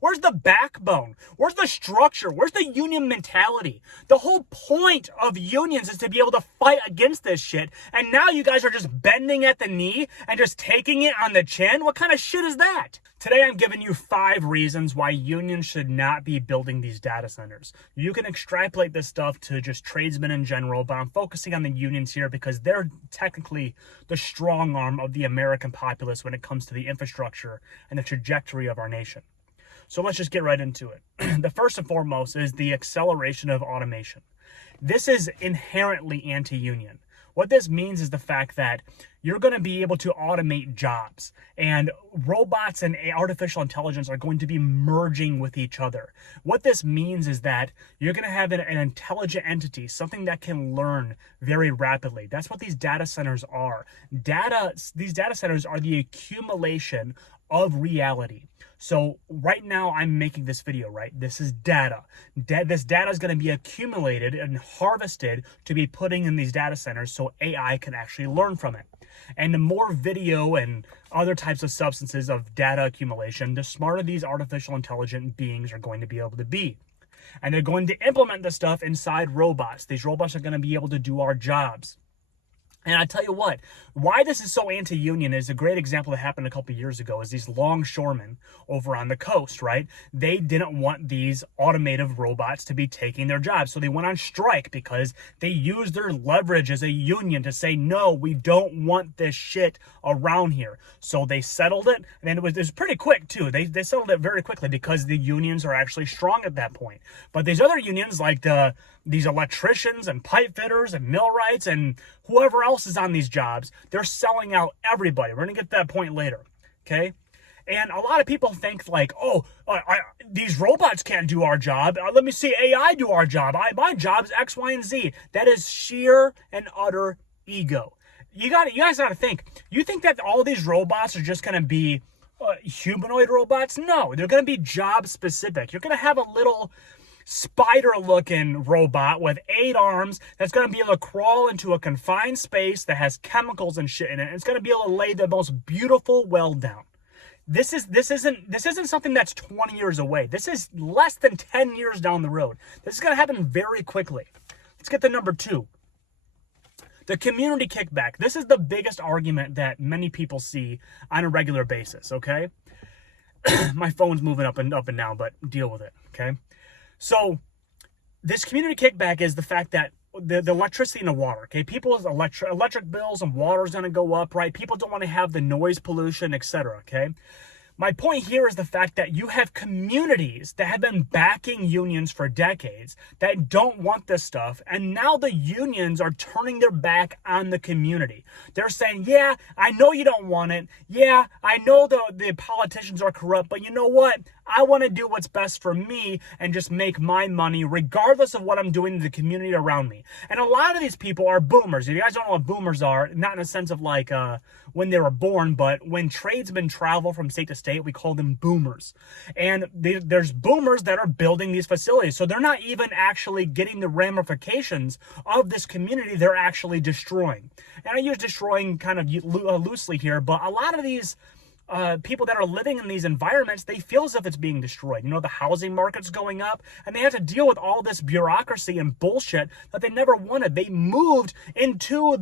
Where's the backbone? Where's the structure? Where's the union mentality? The whole point of unions is to be able to fight against this shit. And now you guys are just bending at the knee and just taking it on the chin? What kind of shit is that? Today I'm giving you 5 reasons why unions should not be building these data centers. You can extrapolate this stuff to just tradesmen in general, but I'm focusing on the unions here because they're technically the strong arm of the American populace when it comes to the infrastructure and the trajectory of our nation. So let's just get right into it. The first and foremost is the acceleration of automation. This is inherently anti-union. What this means is the fact that you're going to be able to automate jobs, and robots and artificial intelligence are going to be merging with each other. What this means is that you're going to have an intelligent entity, something that can learn very rapidly. That's what these data centers are. These data centers are the accumulation of reality. So right now I'm making this video, right? This is data. This data is going to be accumulated and harvested to be putting in these data centers so AI can actually learn from it. And the more video and other types of substances of data accumulation, the smarter these artificial intelligent beings are going to be able to be. And they're going to implement this stuff inside robots. These robots are going to be able to do our jobs. And I tell you what, why this is so anti-union is a great example that happened a couple of years ago is these longshoremen over on the coast, right? They didn't want these automated robots to be taking their jobs. So they went on strike because they used their leverage as a union to say, no, we don't want this shit around here. So they settled it. And it was pretty quick too. They settled it very quickly because the unions are actually strong at that point. But these other unions like these electricians and pipe fitters and millwrights and whoever else is on these jobs, they're selling out everybody. We're going to get to that point later, okay? And a lot of people think like, these robots can't do our job. Let me see AI do our job. My job's X, Y, and Z. That is sheer and utter ego. You guys got to think. You think that all these robots are just going to be humanoid robots? No, they're going to be job specific. You're going to have a little spider-looking robot with 8 arms that's going to be able to crawl into a confined space that has chemicals and shit in it. It's going to be able to lay the most beautiful weld down. This isn't something that's 20 years away. This is less than 10 years down the road. This is going to happen very quickly. Let's get to number 2. The community kickback. This is the biggest argument that many people see on a regular basis, okay? My phone's moving up and down, but deal with it, okay? So this community kickback is the fact that the electricity and the water, okay? People's electric bills and water is going to go up, right? People don't want to have the noise pollution, etc., okay? My point here is the fact that you have communities that have been backing unions for decades that don't want this stuff, and now the unions are turning their back on the community. They're saying, yeah, I know you don't want it. Yeah, I know the politicians are corrupt, but you know what? I want to do what's best for me and just make my money regardless of what I'm doing to the community around me. And a lot of these people are boomers. If you guys don't know what boomers are, not in a sense of like when they were born, but when tradesmen travel from state to state, we call them boomers. And there's boomers that are building these facilities. So they're not even actually getting the ramifications of this community they're actually destroying. And I use destroying kind of loosely here, but a lot of these people that are living in these environments, they feel as if it's being destroyed. You know, the housing market's going up, and they have to deal with all this bureaucracy and bullshit that they never wanted. They moved into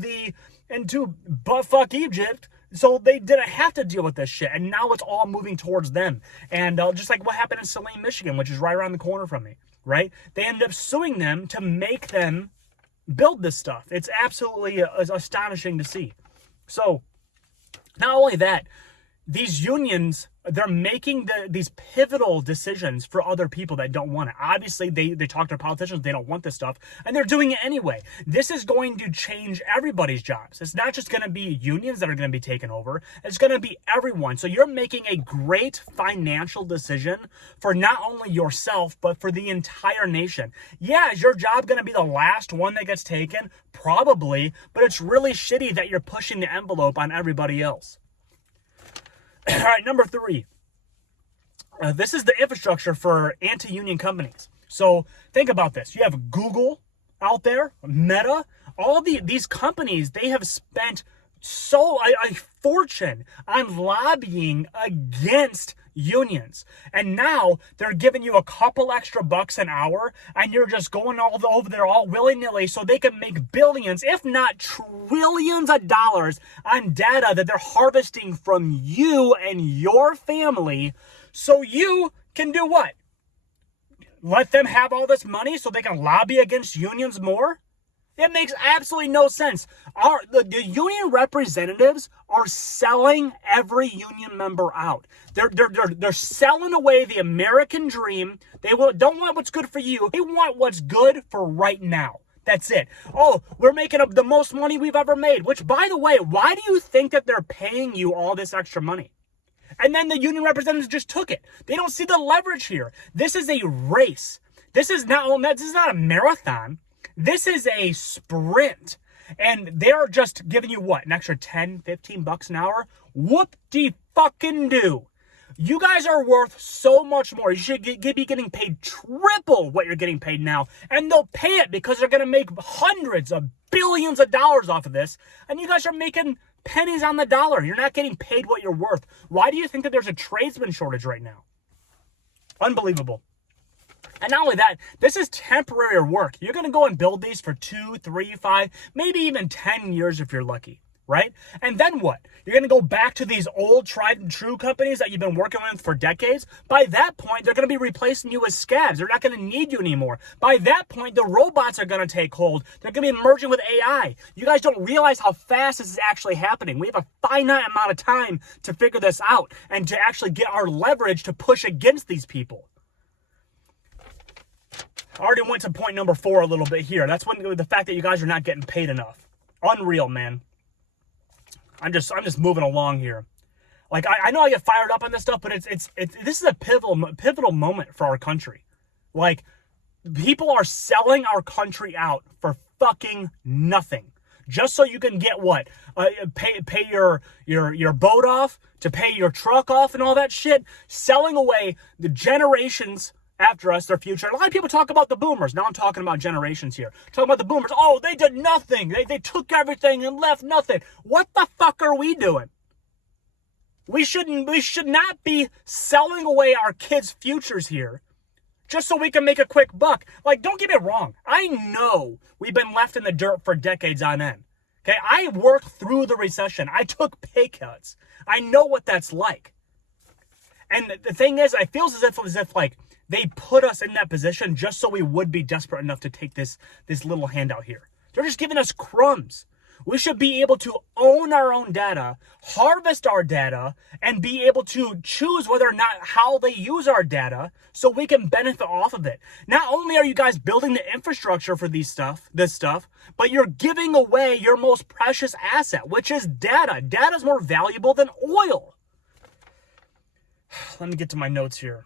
buttfuck Egypt, so they didn't have to deal with this shit, and now it's all moving towards them. And just like what happened in Saline, Michigan, which is right around the corner from me, right? They ended up suing them to make them build this stuff. It's absolutely astonishing to see. So, not only that, these unions, they're making these pivotal decisions for other people that don't want it. Obviously, they talk to politicians, they don't want this stuff, and they're doing it anyway. This is going to change everybody's jobs. It's not just going to be unions that are going to be taken over. It's going to be everyone. So you're making a great financial decision for not only yourself, but for the entire nation. Yeah, is your job going to be the last one that gets taken? Probably, but it's really shitty that you're pushing the envelope on everybody else. All right, number 3. This is the infrastructure for anti-union companies. So think about this. You have Google out there, Meta, all these companies, they have spent a fortune on lobbying against unions. And now they're giving you a couple extra bucks an hour, and you're just going all over there all willy-nilly so they can make billions, if not trillions of dollars on data that they're harvesting from you and your family, so you can do what? Let them have all this money so they can lobby against unions more? It makes absolutely no sense. The union representatives are selling every union member out. They're selling away the American dream. They don't want what's good for you. They want what's good for right now. That's it. Oh, we're making the most money we've ever made. Which, by the way, why do you think that they're paying you all this extra money? And then the union representatives just took it. They don't see the leverage here. This is a race. This is not a marathon. This is a sprint. And they're just giving you what? An extra 10, 15 bucks an hour? Whoop-de-fucking-do. You guys are worth so much more. You should be getting paid triple what you're getting paid now. And they'll pay it because they're going to make hundreds of billions of dollars off of this. And you guys are making pennies on the dollar. You're not getting paid what you're worth. Why do you think that there's a tradesman shortage right now? Unbelievable. And not only that, this is temporary work. You're going to go and build these for 2, 3, 5, maybe even 10 years if you're lucky, right? And then what? You're going to go back to these old tried and true companies that you've been working with for decades. By that point, they're going to be replacing you with scabs. They're not going to need you anymore. By that point, the robots are going to take hold. They're going to be merging with AI. You guys don't realize how fast this is actually happening. We have a finite amount of time to figure this out and to actually get our leverage to push against these people. I already went to point number 4 a little bit here. That's the fact that you guys are not getting paid enough. Unreal, man. I'm just moving along here. Like I know I get fired up on this stuff, but this is a pivotal moment for our country. Like, people are selling our country out for fucking nothing, just so you can get what? Pay your boat off, to pay your truck off, and all that shit. Selling away the generations after us, their future. A lot of people talk about the boomers. Now I'm talking about generations here. Talking about the boomers. Oh, they did nothing. They took everything and left nothing. What the fuck are we doing? We should not be selling away our kids' futures here just so we can make a quick buck. Like, don't get me wrong. I know we've been left in the dirt for decades on end. Okay, I worked through the recession. I took pay cuts. I know what that's like. And the thing is, I feel as if like they put us in that position just so we would be desperate enough to take this little handout here. They're just giving us crumbs. We should be able to own our own data, harvest our data, and be able to choose whether or not how they use our data so we can benefit off of it. Not only are you guys building the infrastructure for this stuff, but you're giving away your most precious asset, which is data. Data is more valuable than oil. Let me get to my notes here.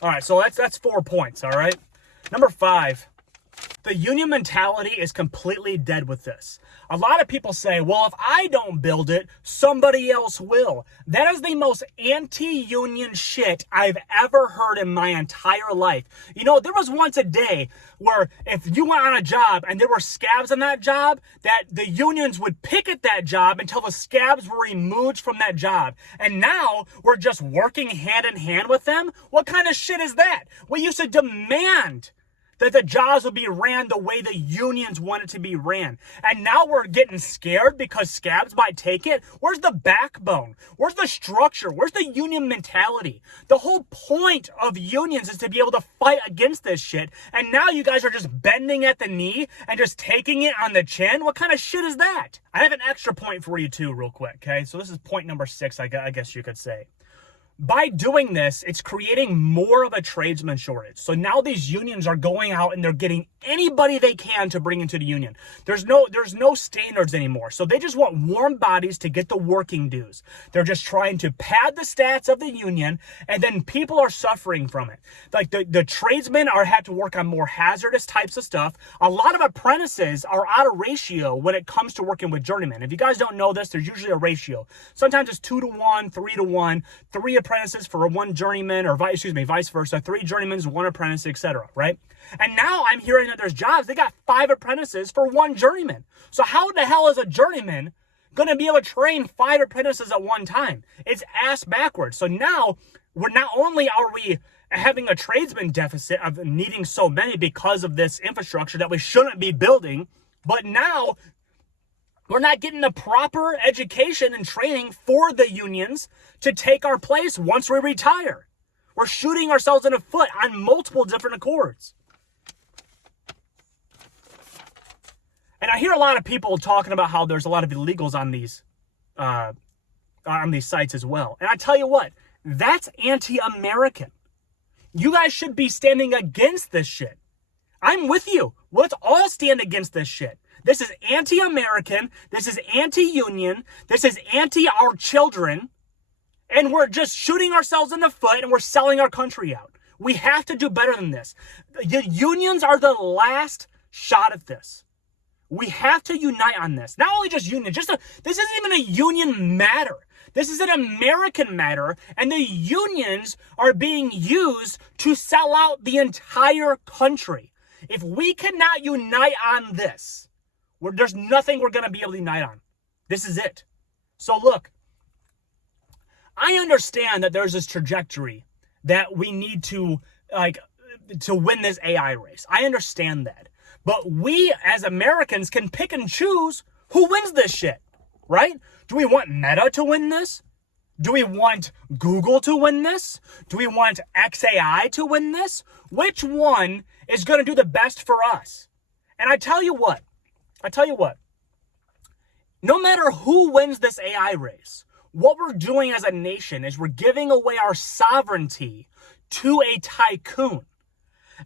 All right, so that's 4 points, all right? Number 5, the union mentality is completely dead with this. A lot of people say, well, if I don't build it, somebody else will. That is the most anti-union shit I've ever heard in my entire life. You know, there was once a day where if you went on a job and there were scabs on that job, that the unions would picket that job until the scabs were removed from that job. And now we're just working hand in hand with them? What kind of shit is that? We used to demand that the jobs would be ran the way the unions want it to be ran. And now we're getting scared because scabs might take it? Where's the backbone? Where's the structure? Where's the union mentality? The whole point of unions is to be able to fight against this shit. And now you guys are just bending at the knee and just taking it on the chin? What kind of shit is that? I have an extra point for you too, real quick, okay? So this is point number 6, I guess you could say. By doing this, it's creating more of a tradesman shortage. So now these unions are going out and they're getting anybody they can to bring into the union. There's no standards anymore. So they just want warm bodies to get the working dues. They're just trying to pad the stats of the union, and then people are suffering from it. Like the tradesmen have to work on more hazardous types of stuff. A lot of apprentices are out of ratio when it comes to working with journeymen. If you guys don't know this, there's usually a ratio. Sometimes it's 2-to-1, 3-to-1, 3 apprentices for 1 journeyman, or vice versa, 3 journeymans, 1 apprentice, etc., right? And now I'm hearing that there's jobs, they got 5 apprentices for 1 journeyman. So how the hell is a journeyman going to be able to train 5 apprentices at one time. It's ass backwards. So now, we're not only are we having a tradesman deficit of needing so many because of this infrastructure that we shouldn't be building, but now we're not getting the proper education and training for the unions to take our place once we retire. We're shooting ourselves in the foot on multiple different accords. And I hear a lot of people talking about how there's a lot of illegals on these sites as well. And I tell you what, that's anti-American. You guys should be standing against this shit. I'm with you. Let's all stand against this shit. This is anti-American. This is anti-union. This is anti-our children. And we're just shooting ourselves in the foot and we're selling our country out. We have to do better than this. The unions are the last shot at this. We have to unite on this. Not only just union, this isn't even a union matter. This is an American matter, and the unions are being used to sell out the entire country. If we cannot unite on this, there's nothing we're going to be able to unite on. This is it. So look, I understand that there's this trajectory that we need to win this AI race. I understand that. But we, as Americans, can pick and choose who wins this shit, right? Do we want Meta to win this? Do we want Google to win this? Do we want XAI to win this? Which one is going to do the best for us? And I tell you what, no matter who wins this AI race, what we're doing as a nation is we're giving away our sovereignty to a tycoon.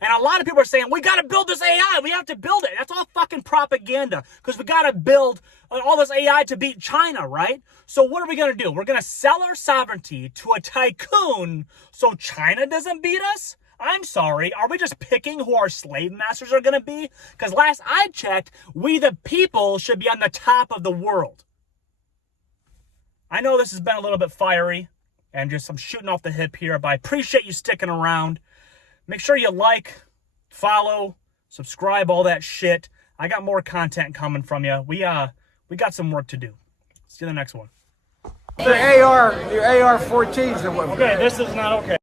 And a lot of people are saying, we got to build this AI. We have to build it. That's all fucking propaganda because we got to build all this AI to beat China, right? So what are we going to do? We're going to sell our sovereignty to a tycoon so China doesn't beat us? I'm sorry. Are we just picking who our slave masters are going to be? Because last I checked, we the people should be on the top of the world. I know this has been a little bit fiery and just I'm shooting off the hip here, but I appreciate you sticking around. Make sure you like, follow, subscribe, all that shit. I got more content coming from you. We got some work to do. See you in the next one. Your AR-14s. Okay, this is not okay.